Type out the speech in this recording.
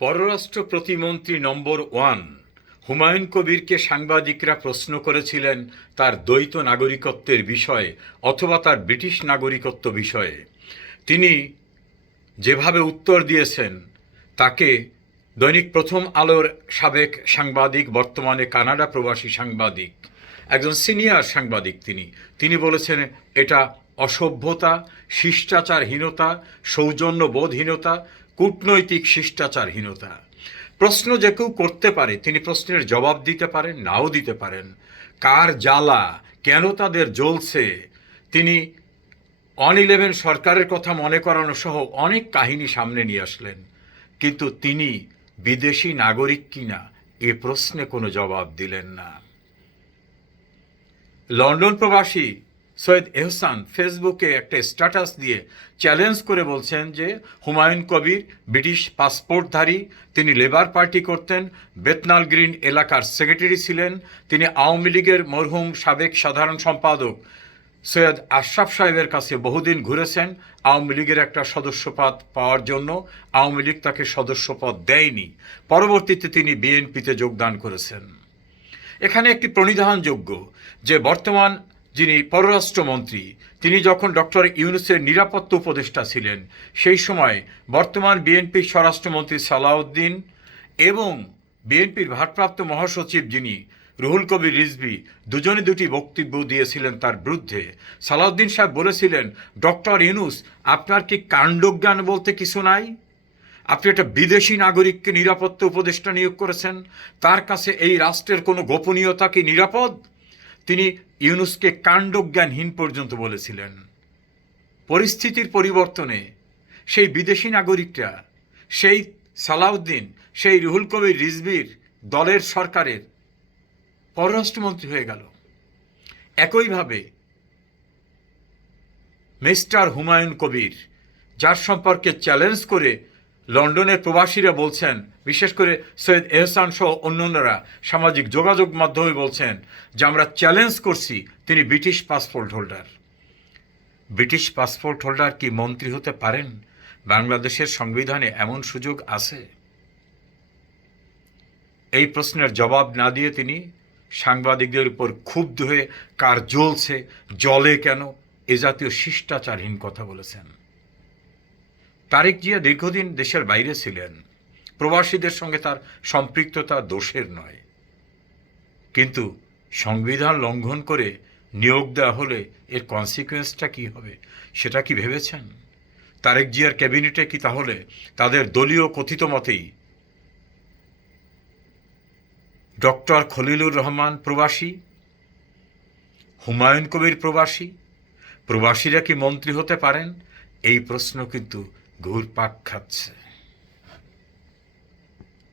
পররাষ্ট্র প্রতিমন্ত্রী নম্বর 1 হুমায়ুন কবিরকে সাংবাদিকরা প্রশ্ন করেছিলেন তার দ্বৈত নাগরিকত্বের বিষয়ে অথবা তার ব্রিটিশ নাগরিকত্ব বিষয়ে। তিনি যেভাবে উত্তর দিয়েছেন তাকে দৈনিক প্রথম আলোর সাবেক সাংবাদিক, বর্তমানে কানাডা প্রবাসী সাংবাদিক, একজন সিনিয়র সাংবাদিক, তিনি বলেছেন এটা অসভ্যতা, শিষ্টাচারহীনতা, সৌজন্যবোধহীনতা, কূটনৈতিক শিষ্টাচারহীনতা। প্রশ্ন যে কেউ করতে পারে, তিনি প্রশ্নের জবাব দিতে পারেন, নাও দিতে পারেন। কার জ্বালা, কেন তাদের জ্বলছে, তিনি 1-11 সরকারের কথা মনে করানো সহ অনেক কাহিনী সামনে নিয়ে আসলেন। কিন্তু তিনি বিদেশি নাগরিক কিনা এ প্রশ্নে কোনো জবাব দিলেন না। লন্ডন প্রবাসী সৈয়দ এহসান ফেসবুকে একটা স্ট্যাটাস দিয়ে চ্যালেঞ্জ করে বলছেন যে হুমায়ুন কবির ব্রিটিশ পাসপোর্টধারী, তিনি লেবার পার্টি করতেন, বেতনাল গ্রিন এলাকার সেক্রেটারি ছিলেন, তিনি আওয়ামী লীগের মরহুম সাবেক সাধারণ সম্পাদক সৈয়দ আশরাফ সাহেবের কাছে বহুদিন ঘুরেছেন আওয়ামী লীগের একটা সদস্যপদ পাওয়ার জন্য। আওয়ামী লীগ তাকে সদস্যপদ দেয়নি, পরবর্তীতে তিনি বিএনপিতে যোগদান করেছেন। এখানে একটি প্রণিধানযোগ্য যে বর্তমান যিনি পররাষ্ট্রমন্ত্রী, তিনি যখন ডক্টর ইউনূসের নিরাপত্তা উপদেষ্টা ছিলেন, সেই সময় বর্তমান বিএনপির স্বরাষ্ট্রমন্ত্রী সালাউদ্দিন এবং বিএনপির ভারপ্রাপ্ত মহাসচিব যিনি রুহুল কবির রিজভী, দুজনে দুটি বক্তব্য দিয়েছিলেন তার বিরুদ্ধে। সালাউদ্দিন সাহেব বলেছিলেন, ডক্টর ইউনূস, আপনার কি কাণ্ডজ্ঞান বলতে কিছু নাই? আপনি একটা বিদেশি নাগরিককে নিরাপত্তা উপদেষ্টা নিয়োগ করেছেন, তার কাছে এই রাষ্ট্রের কোনো গোপনীয়তা কি নিরাপদ? তিনি ইউনূসকে কাণ্ডজ্ঞানহীন পর্যন্ত বলেছিলেন। পরিস্থিতির পরিবর্তনে সেই বিদেশি নাগরিকরা, সেই সালাউদ্দিন, সেই রুহুল কবির রিজভীর দলের সরকারের পররাষ্ট্রমন্ত্রী হয়ে গেল। একইভাবে মিস্টার হুমায়ুন কবির, যার সম্পর্কে চ্যালেঞ্জ করে লন্ডনের প্রবাসীরা বলছেন, বিশেষ করে সৈয়দ এহসান সহ অন্যান্যরা সামাজিক যোগাযোগ মাধ্যমে বলছেন যে আমরা চ্যালেঞ্জ করছি, তিনি British passport holder. British passport holder কি মন্ত্রী হতে পারেন? বাংলাদেশের সংবিধানে এমন সুযোগ আছে? এই প্রশ্নের জবাব না দিয়ে তিনি সাংবাদিকদের উপর ক্ষুব্ধ হয়ে কার জ্বলছে, জলে কেন, এ জাতীয় শিষ্টাচারহীন কথা বলেছেন। তারেক জিয়া দীর্ঘদিন দেশের বাইরে ছিলেন, প্রবাসীদের সঙ্গে তার সম্পৃক্ততা দোষের নয়, কিন্তু সংবিধান লঙ্ঘন করে নিয়োগ দেওয়া হলে এর কনসিকুয়েন্সটা কি হবে সেটা কি ভেবেছেন? তারেক জিয়ার ক্যাবিনেটে কি তাহলে তাদের দলীয় কথিত মতেই ডক্টর খলিলুর রহমান প্রবাসী, হুমায়ুন কবির প্রবাসী, প্রবাসীরা কি মন্ত্রী হতে পারেন? এই প্রশ্ন কিন্তু ঘুরপাক খাচ্ছে।